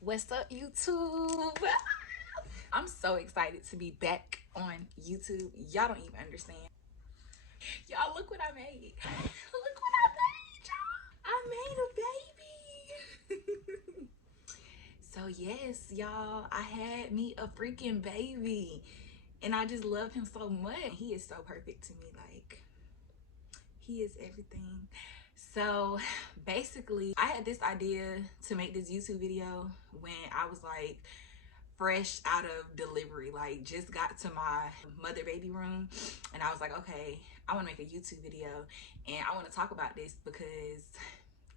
What's up, YouTube? I'm so excited to be back on YouTube. Y'all don't even understand. Y'all, look what I made. Look what I made, y'all. I made a baby. So yes, y'all, I had me a freaking baby. And I just love him so much. He is so perfect to me. Like, he is everything. So basically, I had this idea to make this YouTube video when I was like fresh out of delivery, like just got to my mother baby room, and I was like, okay, I want to make a YouTube video and I want to talk about this because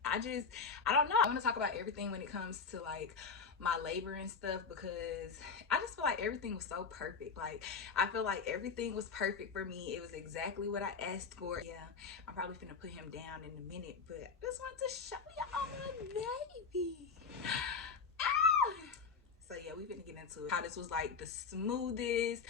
I don't know, I want to talk about everything when it comes to like my labor and stuff, because I just feel like everything was so perfect. Like, I feel like everything was perfect for me. It was exactly what I asked for. Yeah, I'm probably gonna put him down in a minute, but I just wanted to show y'all my baby. So yeah, we're gonna get into it. How this was like the smoothest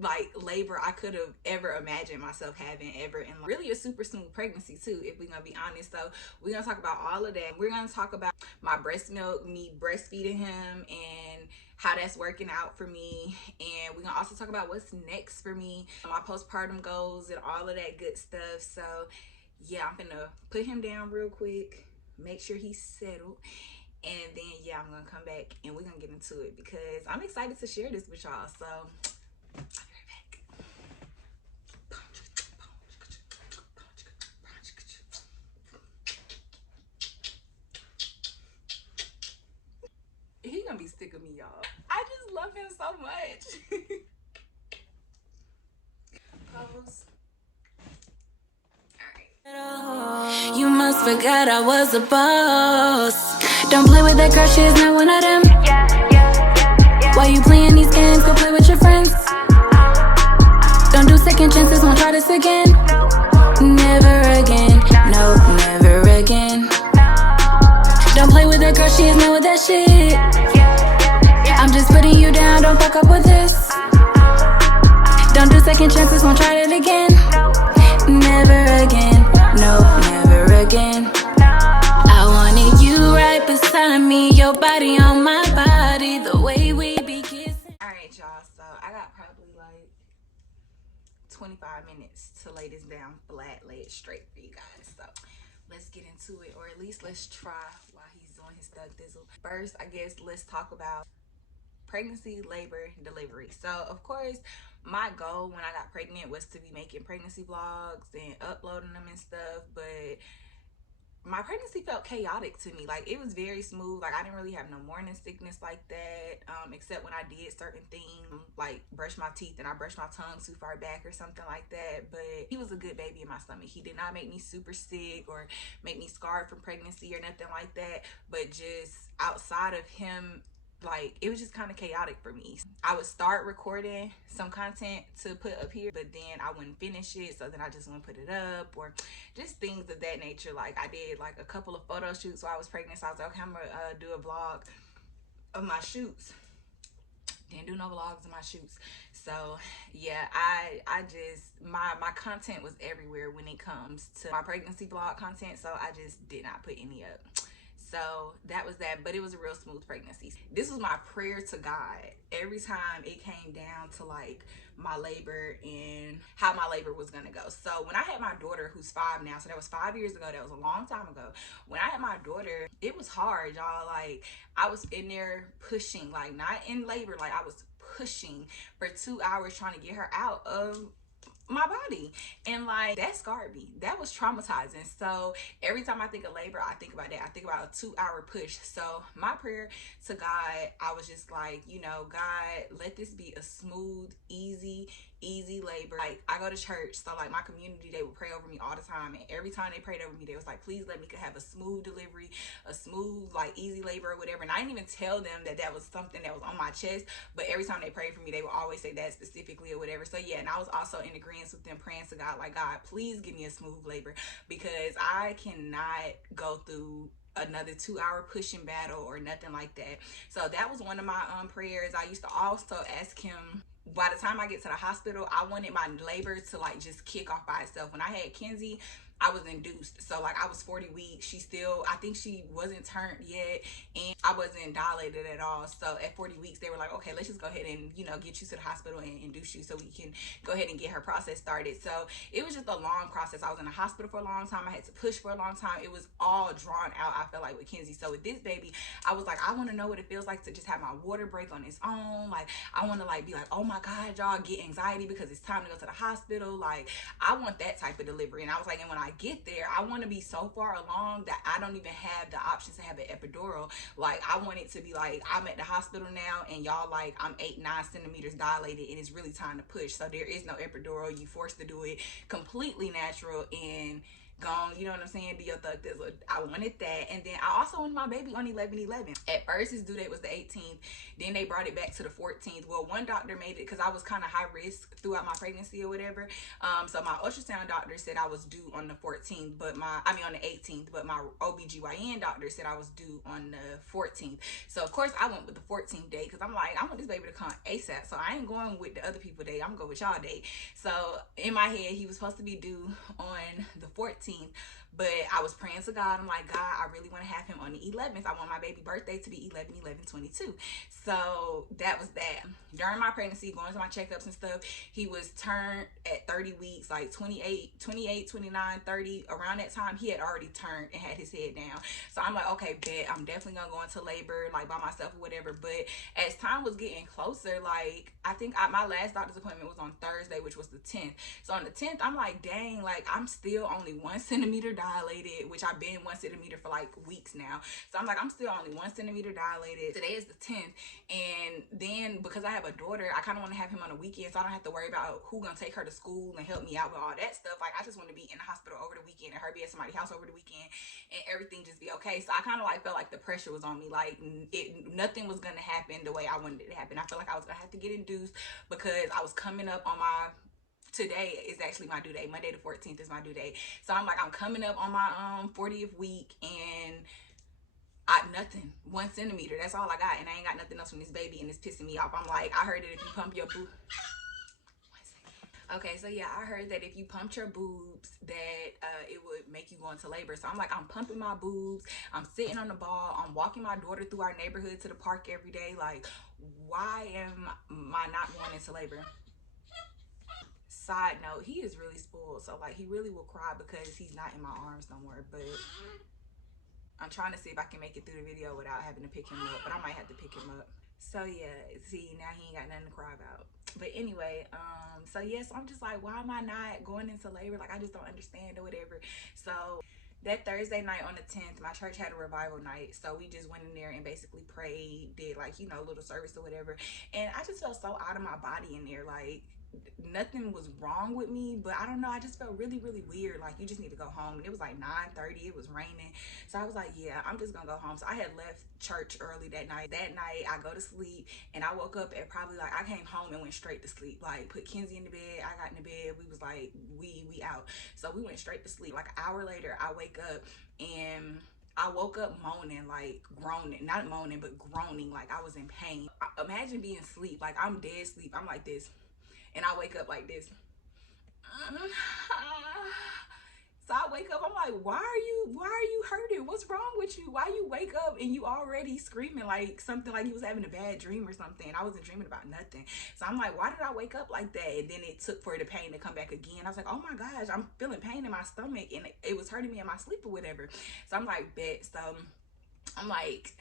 like labor I could have ever imagined myself having ever, and really a super smooth pregnancy too, if we're gonna be honest. So we're gonna talk about all of that. We're gonna talk about my breast milk, me breastfeeding him, and how that's working out for me. And we're gonna also talk about what's next for me, my postpartum goals, and all of that good stuff. So yeah, I'm gonna put him down real quick, make sure he's settled, and then yeah, I'm gonna come back and we're gonna get into it because I'm excited to share this with y'all. So I'll be right back. He gonna be sick of me, y'all. I just love him so much. Pose. Alright. You must forget I was a boss. Don't play with that girl, she is not one of them. Why you playing these games? Go play with your friends. Don't do second chances, won't try this again. Never again, no, never again. Don't play with that girl, she is not with that shit. I'm just putting you down, don't fuck up with this. Don't do second chances, won't try it again. Never again, no, never again. I wanted you right beside me, your body on my body, the way we be kissing. Alright, y'all, so I got probably like 25 minutes to lay this down flat, lay it straight for you guys. So let's get into it, or at least let's try while he's doing his thug thizzle. First, I guess let's talk about pregnancy, labor, delivery. So of course, my goal when I got pregnant was to be making pregnancy vlogs and uploading them and stuff, but my pregnancy felt chaotic to me. Like, it was very smooth. Like, I didn't really have no morning sickness like that, except when I did certain things, like brush my teeth and I brushed my tongue too far back or something like that. But he was a good baby in my stomach. He did not make me super sick or make me scarred from pregnancy or nothing like that. But just outside of him, like, it was just kind of chaotic for me. I would start recording some content to put up here, but then I wouldn't finish it, so then I just wouldn't put it up, or just things of that nature. Like, I did like a couple of photo shoots while I was pregnant, so I was like, okay, I'm gonna do a vlog of my shoots. Didn't do no vlogs of my shoots. So yeah, I just my content was everywhere when it comes to my pregnancy vlog content, so I just did not put any up. So that was that, but it was a real smooth pregnancy. This was my prayer to God every time it came down to like my labor and how my labor was gonna go. So when I had my daughter, who's 5 now, so that was 5 years ago, that was a long time ago. When I had my daughter, it was hard, y'all. Like, I was in there pushing, like not in labor, like I was pushing for 2 hours trying to get her out of my body, and like that scarred me. That was traumatizing. So every time I think of labor, I think about that. I think about a 2-hour push. So my prayer to God, I was just like, you know, God, let this be a smooth, easy labor. Like, I go to church, so like my community, they would pray over me all the time, and every time they prayed over me, they was like, please let me have a smooth delivery, a smooth, like, easy labor or whatever. And I didn't even tell them that that was something that was on my chest, but every time they prayed for me, they would always say that specifically or whatever. So yeah, and I was also in agreement with them, praying to God, like, God, please give me a smooth labor, because I cannot go through another 2-hour pushing battle or nothing like that. So that was one of my prayers. I used to also ask him, by the time I get to the hospital, I wanted my labor to like just kick off by itself. When I had Kenzie, I was induced. So like I was 40 weeks. She still, I think she wasn't turned yet, and I wasn't dilated at all. So at 40 weeks, they were like, okay, let's just go ahead and, you know, get you to the hospital and induce you so we can go ahead and get her process started. So it was just a long process. I was in the hospital for a long time. I had to push for a long time. It was all drawn out, I felt like, with Kenzie. So with this baby, I was like, I want to know what it feels like to just have my water break on its own. Like, I want to like be like, oh my God, y'all, get anxiety because it's time to go to the hospital. Like, I want that type of delivery. And I was like, and when I get there, I want to be so far along that I don't even have the options to have an epidural. Like, I want it to be like, I'm at the hospital now and y'all like, I'm 8-9 centimeters dilated and it's really time to push. So there is no epidural. You forced to do it completely natural and gone, you know what I'm saying? Do your thug thizzle. I wanted that. And then I also wanted my baby on 11/11. At first his due date was the 18th. Then they brought it back to the 14th. Well, one doctor made it because I was kind of high risk throughout my pregnancy or whatever. So my ultrasound doctor said I was due on the 14th, but on the 18th, but my OBGYN doctor said I was due on the 14th. So of course I went with the 14th date because I'm like, I want this baby to come ASAP. So I ain't going with the other people date. I'm gonna go with y'all date. So in my head, he was supposed to be due on the 14th. But I was praying to God. I'm like, God, I really want to have him on the 11th. I want my baby birthday to be 11/11/22. So that was that. During my pregnancy, going to my checkups and stuff, he was turned at 30 weeks, like 28, 29, 30. Around that time, he had already turned and had his head down. So I'm like, okay, bet. I'm definitely going to go into labor, like by myself or whatever. But as time was getting closer, like I think my last doctor's appointment was on Thursday, which was the 10th. So on the 10th, I'm like, dang, like I'm still only 1 centimeter dilated, which I've been 1 centimeter for like weeks now. So I'm like, I'm still only 1 centimeter dilated. Today is the 10th. And then because I have a daughter, I kind of want to have him on a weekend so I don't have to worry about who gonna take her to school and help me out with all that stuff. Like I just want to be in the hospital over the weekend and her be at somebody's house over the weekend and everything just be okay. So I kind of like felt like the pressure was on me. Like nothing was gonna happen the way I wanted it to happen. I felt like I was gonna have to get induced because I was coming up on my, today is actually my due date. Monday the 14th is my due date. So I'm like, I'm coming up on my 40th week and nothing, 1 centimeter, that's all I got, and I ain't got nothing else from this baby, and it's pissing me off. I'm like, I heard that if you pump your boob, okay, so yeah, I heard that if you pumped your boobs that it would make you go into labor. So I'm like, I'm pumping my boobs, I'm sitting on the ball, I'm walking my daughter through our neighborhood to the park every day. Like, why am I not going into labor? Side note, he is really spoiled, so like he really will cry because he's not in my arms no more. But I'm trying to see if I can make it through the video without having to pick him up, but I might have to pick him up. So yeah, see, now he ain't got nothing to cry about. But anyway, so yes, I'm just like, why am I not going into labor? Like, I just don't understand or whatever. So that Thursday night on the 10th, my church had a revival night. So we just went in there and basically prayed, did like, you know, a little service or whatever. And I just felt so out of my body in there. Like, nothing was wrong with me, but I don't know, I just felt really weird. Like, you just need to go home. And it was like 9:30, it was raining. So I was like, yeah, I'm just gonna go home. So I had left church early that night. That night I go to sleep and I woke up at probably like, I came home and went straight to sleep. Like, put Kenzie in the bed, I got in the bed, we was like, we out. So we went straight to sleep. Like an hour later I wake up and I woke up moaning, like groaning, not moaning, but groaning, like I was in pain. Imagine being asleep, like I'm dead asleep, I'm like this. And I wake up like this. So I wake up, I'm like, why are you hurting? What's wrong with you? Why you wake up and you already screaming like something, like you was having a bad dream or something? I wasn't dreaming about nothing. So I'm like, why did I wake up like that? And then it took for the pain to come back again. I was like, oh my gosh, I'm feeling pain in my stomach and it was hurting me in my sleep or whatever. So I'm like, bet. So I'm like,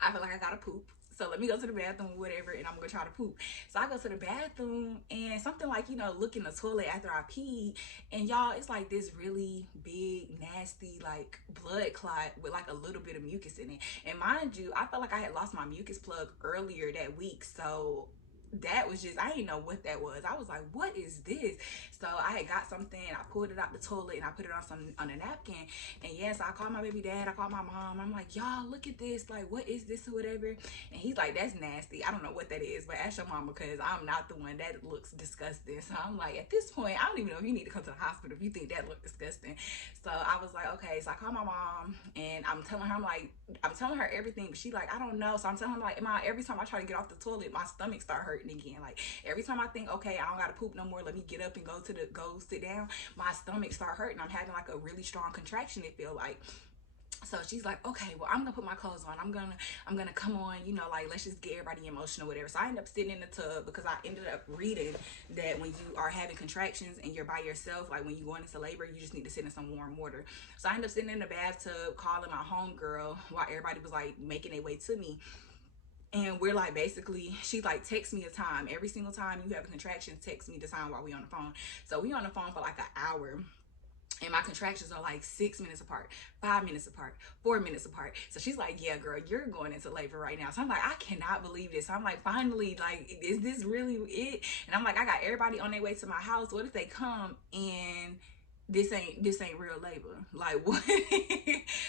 I feel like I gotta poop. So let me go to the bathroom or whatever, and I'm gonna try to poop. So I go to the bathroom and something like, you know, look in the toilet after I peed, and y'all, it's like this really big, nasty, like blood clot with like a little bit of mucus in it. And mind you, I felt like I had lost my mucus plug earlier that week. So that was just, I didn't know what that was. I was like, what is this? So I had got something, I pulled it out the toilet and I put it on a napkin. And yes, I called my baby dad, I called my mom. I'm like, y'all, look at this, like, what is this or whatever? And he's like, that's nasty. I don't know what that is, but ask your mama, because I'm not the one. That looks disgusting. So I'm like, at this point, I don't even know if you need to come to the hospital if you think that looked disgusting. So I was like, okay. So I called my mom and I'm telling her everything, but she like, I don't know. So I'm telling her like, every time I try to get off the toilet, my stomach start hurting. hurting again. Like every time I think, okay, I don't gotta poop no more, let me get up and go sit down, my stomach start hurting. I'm having like a really strong contraction, it feel like. So she's like, okay, well, I'm gonna put my clothes on. I'm gonna come on, you know, like, let's just get everybody emotional, whatever. So I ended up sitting in the tub because I ended up reading that when you are having contractions and you're by yourself, like when you're going into labor, you just need to sit in some warm water. So I ended up sitting in the bathtub, calling my homegirl while everybody was like making their way to me. And we're like, basically, she like texts me a time. Every single time you have a contraction, text me the time while we on the phone. So we on the phone for like an hour. And my contractions are like 6 minutes apart, 5 minutes apart, 4 minutes apart. So she's like, yeah, girl, you're going into labor right now. So I'm like, I cannot believe this. So I'm like, finally, like, is this really it? And I'm like, I got everybody on their way to my house. What if they come and this ain't real labor? Like, what?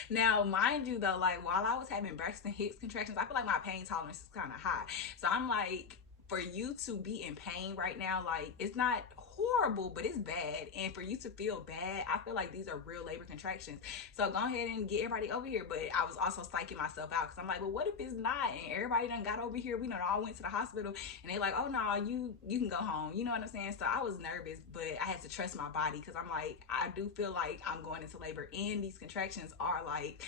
Now, mind you though, like, while I was having Braxton Hicks contractions, I feel like my pain tolerance is kind of high. So I'm like, for you to be in pain right now, like, it's not horrible, but it's bad. And for you to feel bad, I feel like these are real labor contractions. So go ahead and get everybody over here. But I was also psyching myself out because I'm like, well, what if it's not? And everybody done got over here. We done all went to the hospital and they like, oh no, you can go home. You know what I'm saying? So I was nervous, but I had to trust my body because I'm like, I do feel like I'm going into labor and these contractions are like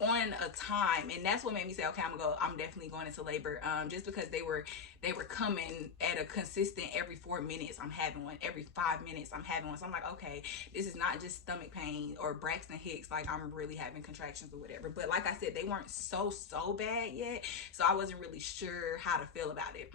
on a time, and that's what made me say, okay, I'm definitely going into labor, just because they were coming at a consistent every 4 minutes I'm having one, every 5 minutes I'm having one. So I'm like, okay, this is not just stomach pain or Braxton Hicks, like I'm really having contractions or whatever. But like I said, they weren't so bad yet, so I wasn't really sure how to feel about it.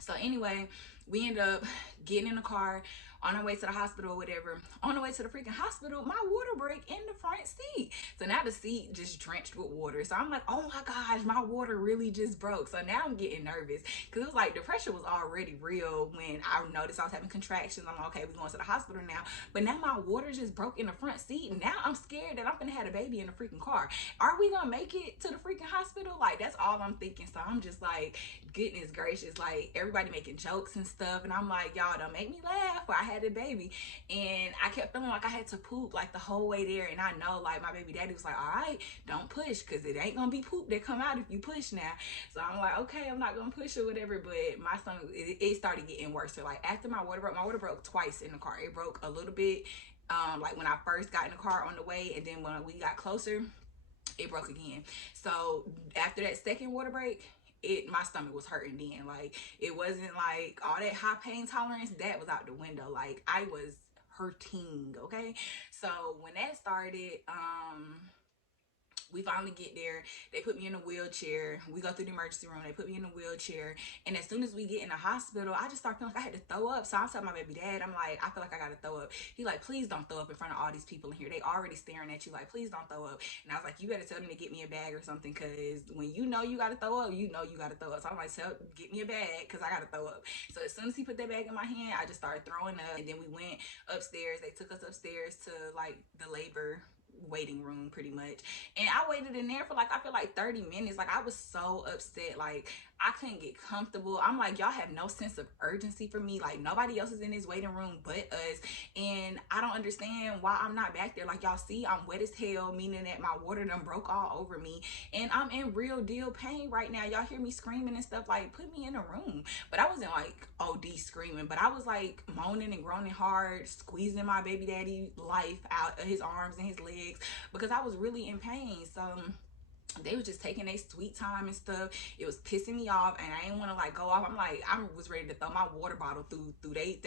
So anyway, we end up getting in the car on our way to the hospital or whatever. On the way to the freaking hospital, my water break in the front seat. So now the seat just drenched with water. So I'm like, oh my gosh, my water really just broke. So now I'm getting nervous because it was like the pressure was already real when I noticed I was having contractions. I'm like, okay, we're going to the hospital now. But now my water just broke in the front seat. And now I'm scared that I'm gonna have a baby in the freaking car. Are we gonna make it to the freaking hospital? Like, that's all I'm thinking. So I'm just like, goodness gracious, like everybody making jokes and stuff. And I'm like, y'all don't make me laugh. I had a baby and I kept feeling like I had to poop like the whole way there. And I know like my baby daddy was like, all right, don't push because it ain't gonna be poop that come out if you push now. So I'm like, okay, I'm not gonna push or whatever. But my stomach, it started getting worse. So like after my water broke twice in the car. It broke a little bit like when I first got in the car on the way, and then when we got closer, it broke again. So after that second water break, my stomach was hurting then. Like, it wasn't like all that high pain tolerance, that was out the window. Like, I was hurting, okay? So when that started, we finally get there. They put me in a wheelchair. We go through the emergency room. They put me in a wheelchair. And as soon as we get in the hospital, I just start feeling like I had to throw up. So I'm telling my baby dad, I'm like, I feel like I got to throw up. He like, please don't throw up in front of all these people in here. They already staring at you. Like, please don't throw up. And I was like, you better tell them to get me a bag or something, because when you know you got to throw up, you know you got to throw up. So I'm like, get me a bag because I got to throw up. So as soon as he put that bag in my hand, I just started throwing up. And then we went upstairs. They took us upstairs to like the labor waiting room pretty much, and I waited in there for like, I feel like 30 minutes. Like, I was so upset. Like, I couldn't get comfortable. I'm like, y'all have no sense of urgency for me. Like, nobody else is in this waiting room but us, and I don't understand why I'm not back there. Like, y'all see I'm wet as hell, meaning that my water done broke all over me, and I'm in real deal pain right now. Y'all hear me screaming and stuff. Like, put me in a room. But I wasn't like OD screaming, but I was like moaning and groaning hard, squeezing my baby daddy life out of his arms and his legs because I was really in pain. So they was just taking their sweet time and stuff. It was pissing me off, and I didn't want to like go off. I'm like, I was ready to throw my water bottle through they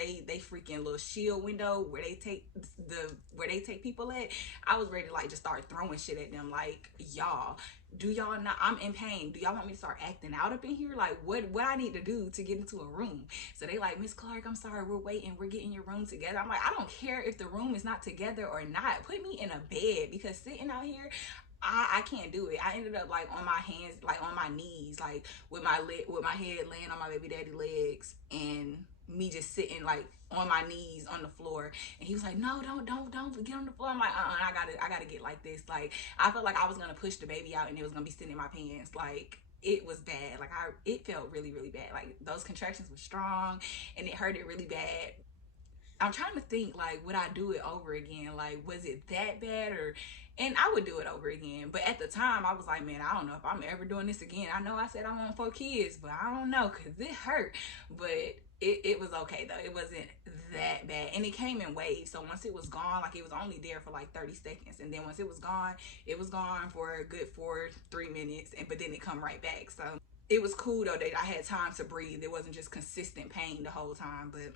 freaking little shield window where they take people at. I was ready to like just start throwing shit at them. Like, y'all, do y'all not, I'm in pain, do y'all want me to start acting out up in here? Like, what I need to do to get into a room? So they like, Miss Clark, I'm sorry, we're waiting, we're getting your room together. I'm like, I don't care if the room is not together or not. Put me in a bed, because sitting out here, I can't do it. I ended up like on my hands, like on my knees, like with my head laying on my baby daddy legs, and me just sitting like on my knees on the floor. And he was like, no, don't get on the floor. I'm like, I gotta get like this. Like, I felt like I was gonna push the baby out and it was gonna be sitting in my pants. Like, it was bad. Like, it felt really, really bad. Like, those contractions were strong and it hurted really bad. I'm trying to think, like, would I do it over again? Like, was it that bad? Or, and I would do it over again. But at the time, I was like, man, I don't know if I'm ever doing this again. I know I said I want 4 kids, but I don't know, because it hurt. But it was okay, though. It wasn't that bad. And it came in waves. So once it was gone, like, it was only there for like 30 seconds. And then once it was gone for a good 3 minutes. But then it come right back. So it was cool, though, that I had time to breathe. It wasn't just consistent pain the whole time. But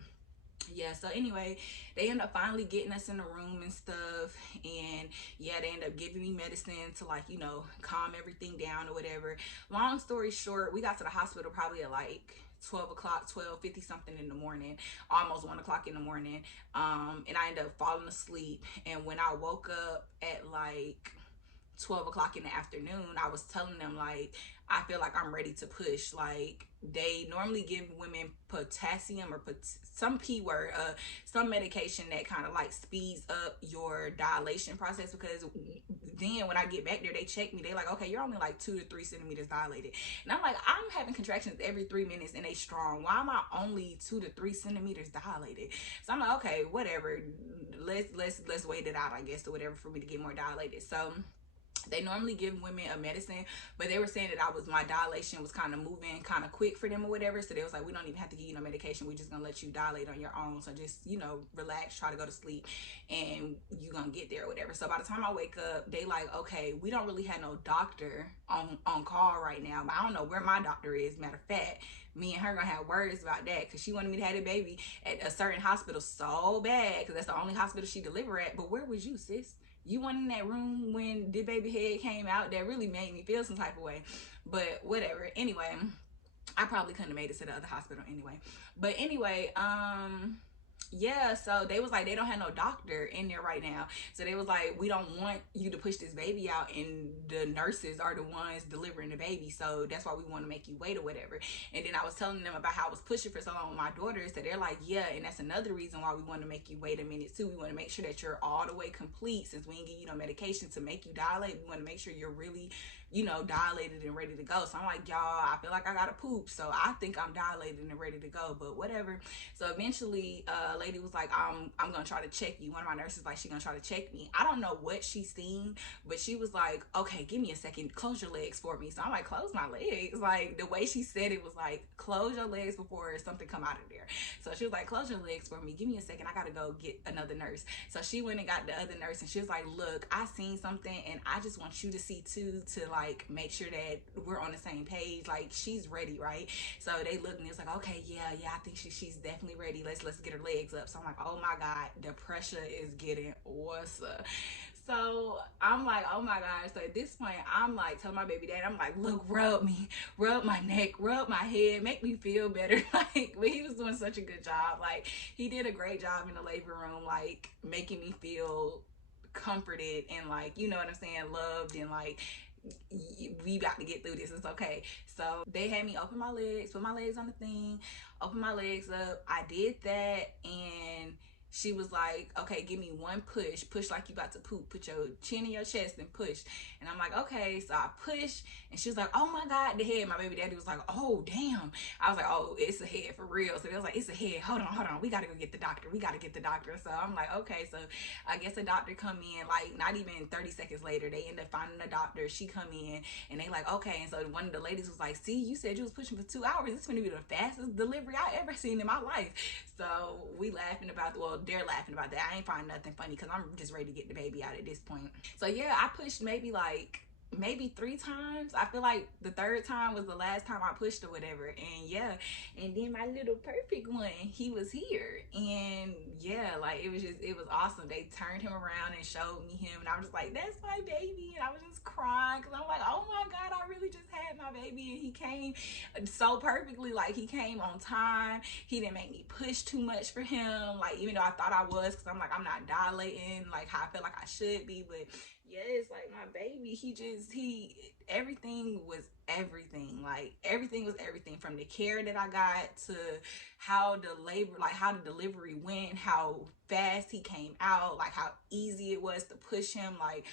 yeah, so anyway, they end up finally getting us in the room and stuff. And yeah, they end up giving me medicine to, like, you know, calm everything down or whatever. Long story short, we got to the hospital probably at like 12 o'clock, 12:50 something in the morning, almost 1 o'clock in the morning. And I ended up falling asleep. And when I woke up at like 12 o'clock in the afternoon, I was telling them, like, I feel like I'm ready to push. Like, they normally give women potassium or some some medication that kind of like speeds up your dilation process, because then when I get back there, they check me, they like, okay, you're only like 2 to 3 centimeters dilated. And I'm like, I'm having contractions every 3 minutes and they strong. Why am I only 2 to 3 centimeters dilated? So I'm like, okay, whatever, let's wait it out, I guess, or whatever, for me to get more dilated. So they normally give women a medicine, but they were saying that my dilation was kind of moving kind of quick for them or whatever. So they was like, we don't even have to give you no medication. We're just going to let you dilate on your own. So just, you know, relax, try to go to sleep, and you're going to get there or whatever. So by the time I wake up, they like, okay, we don't really have no doctor on call right now. But I don't know where my doctor is. Matter of fact, me and her gonna have words about that, because she wanted me to have a baby at a certain hospital so bad, because that's the only hospital she deliver at. But where was you, sis? You weren't in that room when the baby head came out. That really made me feel some type of way. But whatever. Anyway, I probably couldn't have made it to the other hospital anyway. But anyway, yeah, so they was like, they don't have no doctor in there right now. So they was like, we don't want you to push this baby out, and the nurses are the ones delivering the baby. So that's why we want to make you wait or whatever. And then I was telling them about how I was pushing for so long with my daughters. So they're like, yeah, and that's another reason why we want to make you wait a minute too. We want to make sure that you're all the way complete, since we ain't give you no medication to make you dilate. We want to make sure you're really, you know, dilated and ready to go. So I'm like, y'all, I feel like I gotta poop. So I think I'm dilated and ready to go, but whatever. So eventually, lady was like, I'm gonna try to check you. One of my nurses, like, she gonna try to check me. I don't know what she seen, but she was like, okay, give me a second, close your legs for me. So I'm like, close my legs? Like, the way she said it was like, close your legs before something come out of there. So she was like, close your legs for me, give me a second, I gotta go get another nurse. So she went and got the other nurse, and she was like, look, I seen something, and I just want you to see too, to like make sure that we're on the same page. Like, she's ready, right? So they looked, and it was like, okay, yeah, I think she's definitely ready. Let's get her legs up. So I'm like, oh my God, the pressure is getting worse. So I'm like, oh my God. So at this point, I'm like, tell my baby dad, I'm like, look, rub me, rub my neck, rub my head, make me feel better. Like, but he was doing such a good job. Like, he did a great job in the labor room, like making me feel comforted and, like, you know what I'm saying, loved, and like, we got to get through this, it's okay. So they had me open my legs, put my legs on the thing, open my legs up. I did that, and she was like, okay, give me one push like you about to poop, put your chin in your chest and push. And I'm like, okay. So I push, and she was like, oh my God, the head. My baby daddy was like, oh damn. I was like, oh, it's a head for real. So they was like, it's a head, hold on, we gotta go get the doctor, So I'm like, okay. So I guess the doctor come in, like not even 30 seconds later, they end up finding a doctor. She come in, and they like, okay. And so one of the ladies was like, see, you said you was pushing for 2 hours, it's gonna be the fastest delivery I ever seen in my life. So we laughing about, well, they're laughing about that. I ain't find nothing funny, because I'm just ready to get the baby out at this point. So yeah, I pushed maybe 3 times. I feel like the 3rd time was the last time I pushed or whatever. And yeah, and then my little perfect one, he was here. And yeah, like, it was awesome. They turned him around and showed me him, and I was just like, that's my baby. And I was just crying, because I'm like, oh my God, I really just had my baby. And he came so perfectly. Like, he came on time. He didn't make me push too much for him, like, even though I thought I was, because I'm like, I'm not dilating like how I feel like I should be. But yeah, it's like my baby, everything was everything. Like, everything was everything, from the care that I got to how the delivery went, how fast he came out, like how easy it was to push him. Like,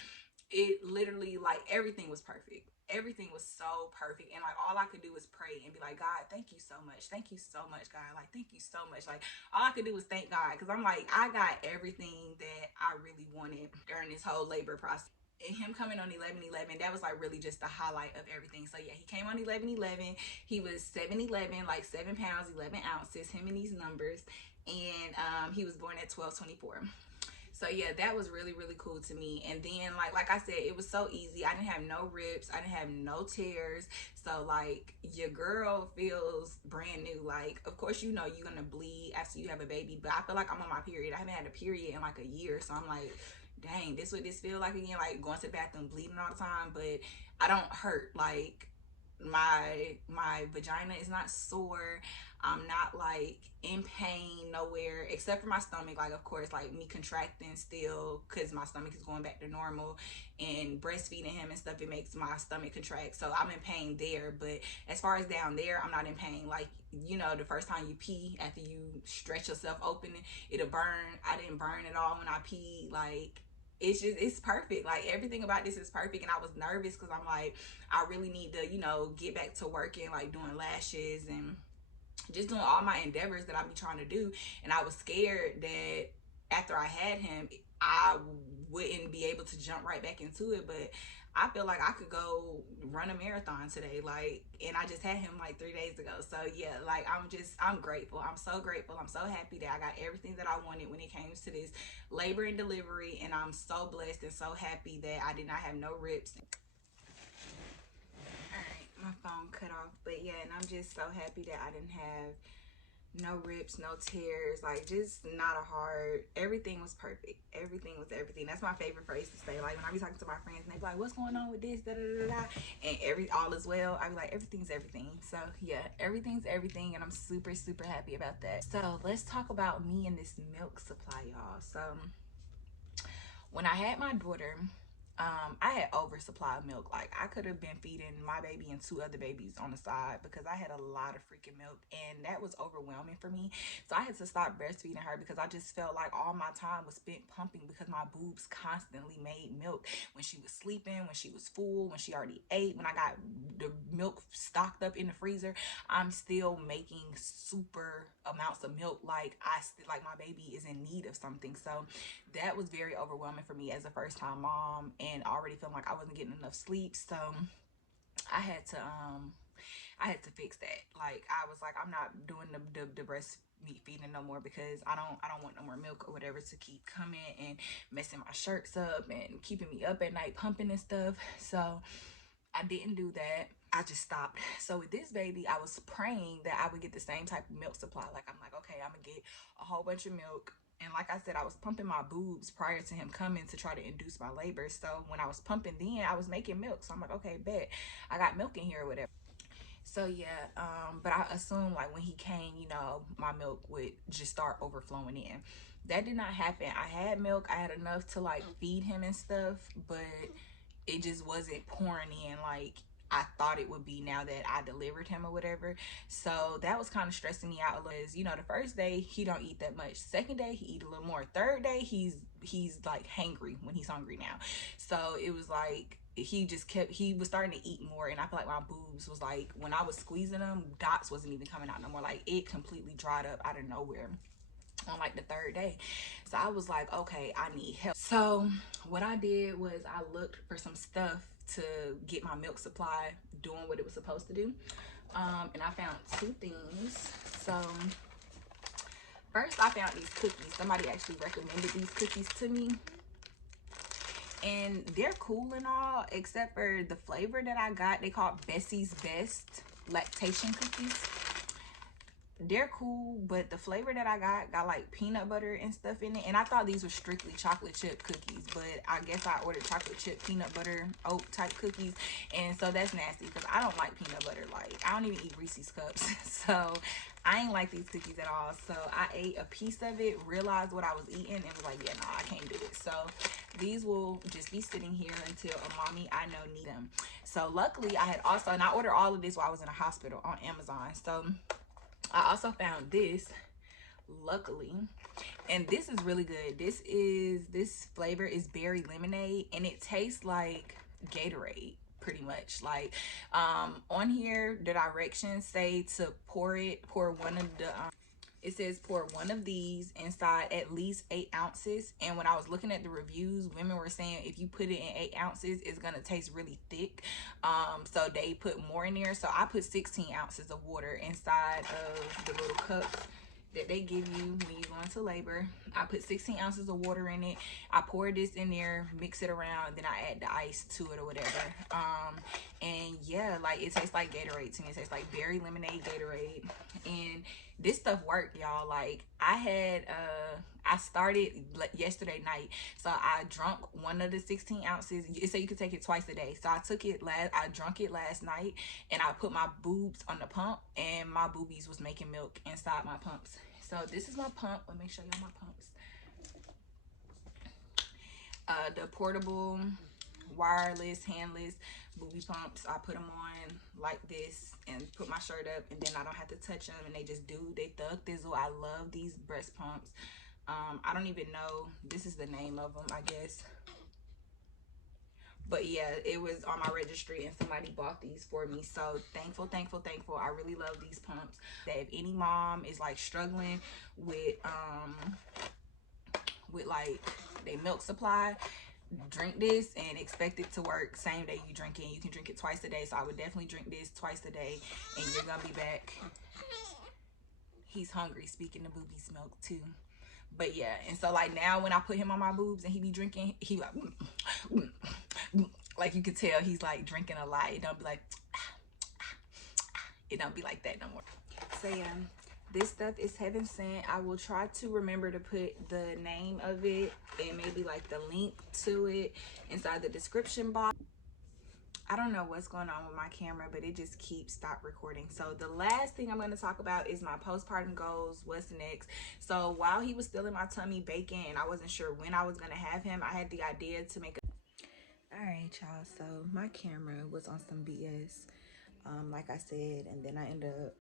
it literally, like, everything was perfect. Everything was so perfect, and like all I could do was pray and be like, God, thank you so much, thank you so much, God, like thank you so much. Like all I could do was thank God, because I'm like, I got everything that I really wanted during this whole labor process. And him coming on 11/11, that was like really just the highlight of everything. So yeah, he came on 11/11. He was 7'11", like 7 pounds 11 ounces, him and these numbers. And he was born at 12/24. So yeah, that was really really cool to me. And then like I said, it was so easy. I didn't have no rips, I didn't have no tears. So like your girl feels brand new. Like of course you know you're gonna bleed after you have a baby, but I feel like I'm on my period. I haven't had a period in like a year, so I'm like, dang, this what this feel like again, like going to the bathroom bleeding all the time. But I don't hurt. Like my vagina is not sore. I'm not like in pain nowhere except for my stomach. Like of course, like me contracting still because my stomach is going back to normal, and breastfeeding him and stuff, it makes my stomach contract, so I'm in pain there. But as far as down there, I'm not in pain. Like, you know, the first time you pee after you stretch yourself open, it'll burn. I didn't burn at all when I peed. Like it's perfect. Like everything about this is perfect. And I was nervous because I'm like, I really need to, you know, get back to working, like doing lashes and just doing all my endeavors that I be trying to do. And I was scared that after I had him, I wouldn't be able to jump right back into it. But I feel like I could go run a marathon today. Like, and I just had him like 3 days ago. So yeah, like I'm grateful. I'm so grateful. I'm so happy that I got everything that I wanted when it came to this labor and delivery. And I'm so blessed and so happy that I did not have no rips. Alright, my phone cut off. But yeah, and I'm just so happy that I didn't have no rips, no tears, like just not a hard. Everything was perfect. Everything was everything. That's my favorite phrase to say. Like when I be talking to my friends and they be like, what's going on with this, da da da da, and all is well, I be like, everything's everything. So yeah, everything's everything, and I'm super super happy about that. So let's talk about me and this milk supply, y'all. So when I had my daughter, I had oversupply of milk. Like I could have been feeding my baby and 2 other babies on the side because I had a lot of freaking milk, and that was overwhelming for me. So I had to stop breastfeeding her because I just felt like all my time was spent pumping because my boobs constantly made milk when she was sleeping, when she was full, when she already ate, when I got the milk stocked up in the freezer. I'm still making super amounts of milk. Like like my baby is in need of something. So that was very overwhelming for me as a first time mom, and already feeling like I wasn't getting enough sleep. So I had to fix that. Like I was like, I'm not doing the breastfeeding no more because I don't want no more milk or whatever to keep coming and messing my shirts up and keeping me up at night pumping and stuff. So I didn't do that. I just stopped. So with this baby, I was praying that I would get the same type of milk supply. Like I'm like, okay, I'm gonna get a whole bunch of milk. And like I said, I was pumping my boobs prior to him coming to try to induce my labor. So when I was pumping then, I was making milk. So I'm like, okay, bet I got milk in here or whatever. So yeah, but I assumed like when he came, you know, my milk would just start overflowing in. That did not happen. I had milk. I had enough to like feed him and stuff, but it just wasn't pouring in like I thought it would be now that I delivered him or whatever. So that was kind of stressing me out a little. You know, the first day he don't eat that much. Second day he eat a little more. Third day he's like hangry when he's hungry now. So it was like he was starting to eat more, and I feel like my boobs was like when I was squeezing them, dots wasn't even coming out no more. Like it completely dried up out of nowhere on like the third day. So I was like, okay, I need help. So what I did was I looked for some stuff to get my milk supply doing what it was supposed to do, and I found 2 things. So first I found these cookies. Somebody actually recommended these cookies to me, and they're cool and all except for the flavor that I got. They called Bessie's Best lactation cookies. They're cool, but the flavor that I got like peanut butter and stuff in it, and I thought these were strictly chocolate chip cookies, but I guess I ordered chocolate chip peanut butter oat type cookies, and so that's nasty because I don't like peanut butter. Like I don't even eat Reese's cups. So I ain't like these cookies at all. So I ate a piece of it, realized what I was eating, and was like, yeah, no, I can't do it. So these will just be sitting here until a mommy I know need them. So luckily I had also, and I ordered all of this while I was in a hospital on Amazon. So I also found this, luckily. And this is really good. This flavor is berry lemonade, and it tastes like Gatorade pretty much. Like on here the directions say to pour one of the it says pour one of these inside at least 8 ounces. And when I was looking at the reviews, women were saying if you put it in 8 ounces, it's gonna taste really thick. So they put more in there. So I put 16 ounces of water inside of the little cups that they give you when you go into labor. I put 16 ounces of water in it. I pour this in there, mix it around, then I add the ice to it or whatever. And yeah, like it tastes like Gatorade to me. It tastes like berry lemonade Gatorade. And this stuff worked, y'all. Like I started yesterday night, so I drunk one of the 16 ounces. It said you could take it twice a day, so I drunk it last night, and I put my boobs on the pump, and my boobies was making milk inside my pumps. So this is my pump. Let me show y'all my pumps. The portable wireless handless booby pumps. I put them on like this and put my shirt up, and then I don't have to touch them, and they just do, they thug thizzle. I love these breast pumps. I don't even know, this is the name of them, I guess, but yeah, it was on my registry and somebody bought these for me. So thankful. I really love these pumps. That if any mom is like struggling with like their milk supply, drink this and expect it to work same day you drink it. You can drink it twice a day, so I would definitely drink this twice a day, and you're gonna be back. He's hungry, speaking of boobies milk too. But yeah, and so like now when I put him on my boobs and he be drinking, he like you could tell he's like drinking a lot. It don't be like it don't be like that no more. So yeah, this stuff is heaven sent. I will try to remember to put the name of it and maybe like the link to it inside the description box. I don't know what's going on with my camera, but it just keeps stop recording. So the last thing I'm going to talk about is my postpartum goals. What's next? So while he was still in my tummy baking and I wasn't sure when I was going to have him, I had the idea to make a... All right, y'all. So my camera was on some BS, like I said, and then I ended up